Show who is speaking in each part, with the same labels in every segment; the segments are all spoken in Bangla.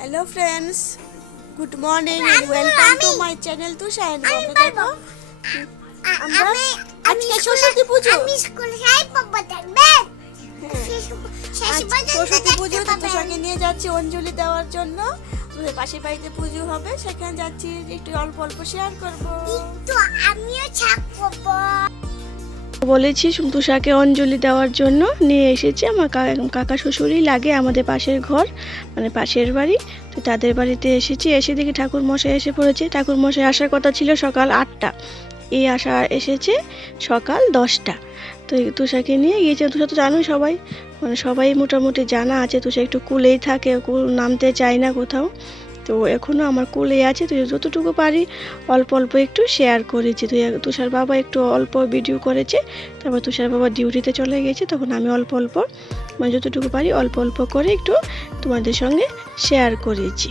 Speaker 1: Hello friends good morning and welcome to my channel to shine বন্ধু দেখো। আমরা আজকে সরস্বতী পুজো
Speaker 2: আমি স্কুল যাই বাবা দেখবে। শেষ
Speaker 1: আজ
Speaker 2: পর্যন্ত
Speaker 1: সরস্বতী পুজো তো। তোষাকে নিয়ে যাচ্ছি অঞ্জলি দেওয়ার জন্য। আমাদের পাশের বাড়িতে পুজো হবে সেখানে যাচ্ছি একটু অল্প অল্প শেয়ার করব।
Speaker 2: আমিও থাকব
Speaker 3: বলেছি তুষাকে অঞ্জলি দেওয়ার জন্য নিয়ে এসেছি। আমার কাকা শ্বশুরই লাগে আমাদের পাশের ঘর মানে পাশের বাড়ি। তো তাদের বাড়িতে এসেছি। এসে দেখি ঠাকুর মশাই এসে পড়েছে। ঠাকুর মশাই আসার কথা ছিল সকাল আটটা। এই আসা এসেছে সকাল দশটা। তো তুষাকে নিয়ে গিয়েছে। তুষা তো জানো সবাই। মানে সবাই মোটামুটি জানা আছে। তুষা একটু কুলেই থাকে। নামতে চায় না কোথাও। তো এখনও আমার কোলে আছে, তো যতটুকু পারি অল্প অল্প একটু শেয়ার করেছি। তুই তুষার বাবা একটু অল্প ভিডিও করেছে, তারপর তুষার বাবা ডিউটিতে চলে গেছে, তখন আমি অল্প অল্প মানে যতটুকু পারি অল্প অল্প করে একটু তোমাদের সঙ্গে শেয়ার করেছি।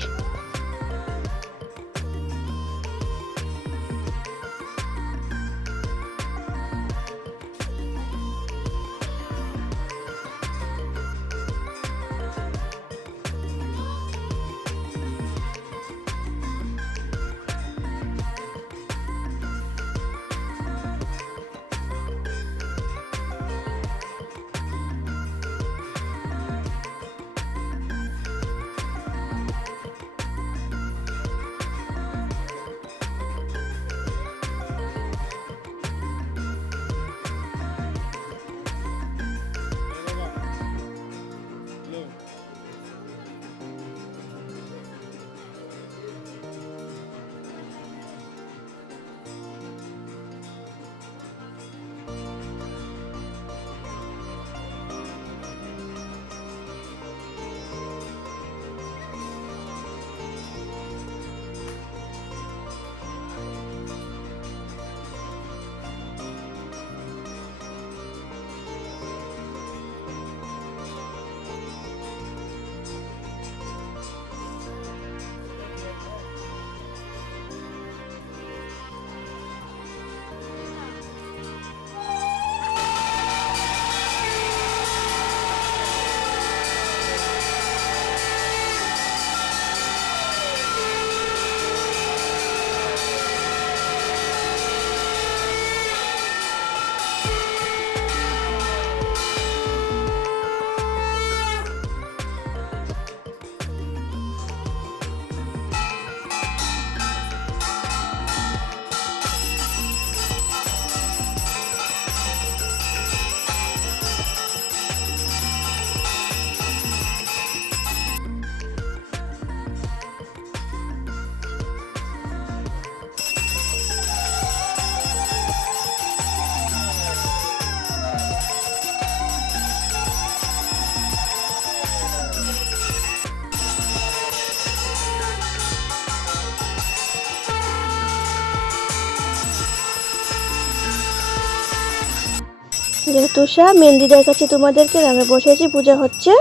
Speaker 3: যেহেতু সা মেহেন্দি দেখাচ্ছি তোমাদেরকে আমি বসেছি পূজা হচ্ছে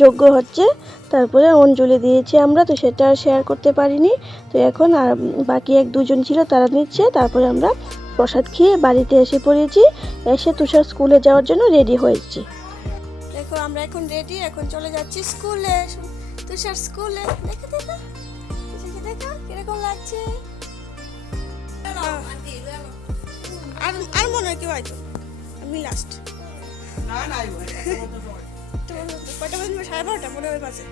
Speaker 3: যজ্ঞ হচ্ছে তারপরে অঞ্জলি দিয়েছি আমরা তো সেটা আর শেয়ার করতে পারিনি তো এখন আর বাকি এক দুজন ছিল তারা নিচ্ছে তারপরে আমরা প্রসাদ খেয়ে বাড়িতে এসে পড়েছি এসে তুষার স্কুলে যাওয়ার জন্য রেডি হয়েছি।
Speaker 1: দেখো আমরা এখন রেডি এখন চলে যাচ্ছি স্কুলে তুষার স্কুলে দেখো দেখো দেখো কীরকম লাগছে? আর আর মনে হয় কি হয়তো? তুমি লাস্ট না না সাড়ে বারোটা বাজে।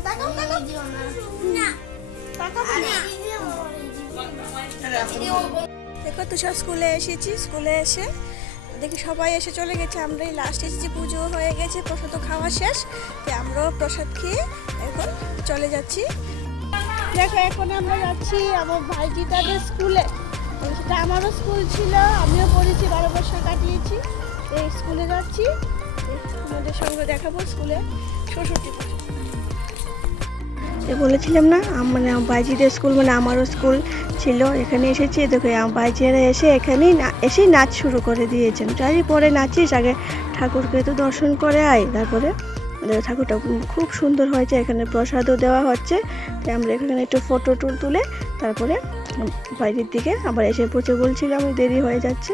Speaker 1: তাকাও তাকাও।
Speaker 2: না।
Speaker 1: দেখো তুষার স্কুলে এসেছি স্কুলে এসে দেখি সবাই এসে চলে গেছে। আমরা এই লাস্ট এসেছি, পুজো হয়ে গেছে, প্রসাদ খাওয়া শেষ। তো আমরাও প্রসাদ খেয়ে এখন চলে যাচ্ছি। দেখো, এখন আমরা যাচ্ছি আমার ভাইজি তাদের স্কুলে। সেটা আমারও স্কুল ছিল, আমিও পড়েছি, বারো বছর কাটিয়েছি। এই স্কুলে যাচ্ছি, এই তোমাদের সঙ্গে দেখাবো স্কুলে ষষ্ঠী পুজো।
Speaker 3: এ বলেছিলাম না মানে বাইজিদের স্কুল মানে আমারও স্কুল ছিল, এখানে এসেছি। দেখো বাইজিরা এসে এখানেই না- এসেই নাচ শুরু করে দিয়েছেন। যাই পরে নাচিস, আগে ঠাকুরকে তো দর্শন করে আয়, তারপরে ঠাকুরটা খুব সুন্দর হয়েছে, এখানে প্রসাদও দেওয়া হচ্ছে। তাই আমরা এখানে একটু ফটো টুল তুলে
Speaker 4: তারপরে বাইরের দিকে আবার এসে পৌঁছে বলছিলাম দেরি হয়ে যাচ্ছে।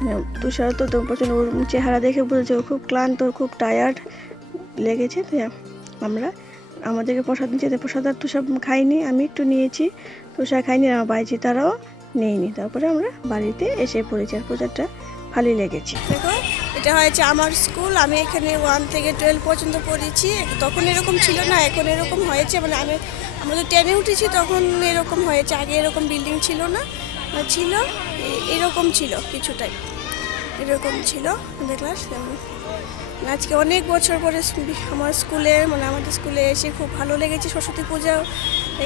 Speaker 4: মানে তুষার তো প্রচণ্ড ওর চেহারা দেখে বলছে, ও খুব ক্লান্ত, খুব টায়ার্ড লেগেছে তো আমরা আমাদেরকে প্রসাদ নিচে প্রসাদ আর তুষার খাইনি, আমি একটু নিয়েছি তুষার খাইনি, আমার বাইজি তারাও নেয়নি। তারপরে আমরা বাড়িতে এসে পড়েছি, আর প্রচারটা ভালোই লেগেছে।
Speaker 3: দেখো, এটা হয়েছে আমার স্কুল, আমি এখানে ওয়ান থেকে টুয়েলভ পর্যন্ত পড়েছি, তখন এরকম ছিল না, এখন এরকম হয়েছে মানে আমি, আমরা তো টেনে উঠেছি, তখন এরকম হয়েছে, আগে এরকম বিল্ডিং ছিল না ছিল এরকম ছিল কিছুটাই এরকম ছিল। দেখলাম আজকে অনেক বছর পরে আমার স্কুলে মানে আমাদের স্কুলে এসে খুব ভালো লেগেছে সরস্বতী পূজা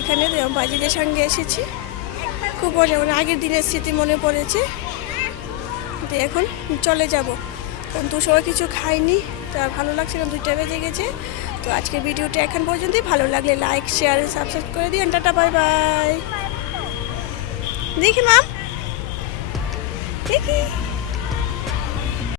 Speaker 3: এখানে বাজিদের সঙ্গে এসেছি। খুব মজা মানে আগের দিনের স্মৃতি মনে পড়েছে। তো এখন চলে যাব। কারণ তো সবাই কিছু খাইনি তা ভালো লাগছে না, দুইটা বেজে গেছে। তো আজকের ভিডিওটা এখন পর্যন্তই। ভালো লাগলে লাইক শেয়ার সাবস্ক্রাইব করে দিন। টাটা বাই বাই দেখি মাম দেখি।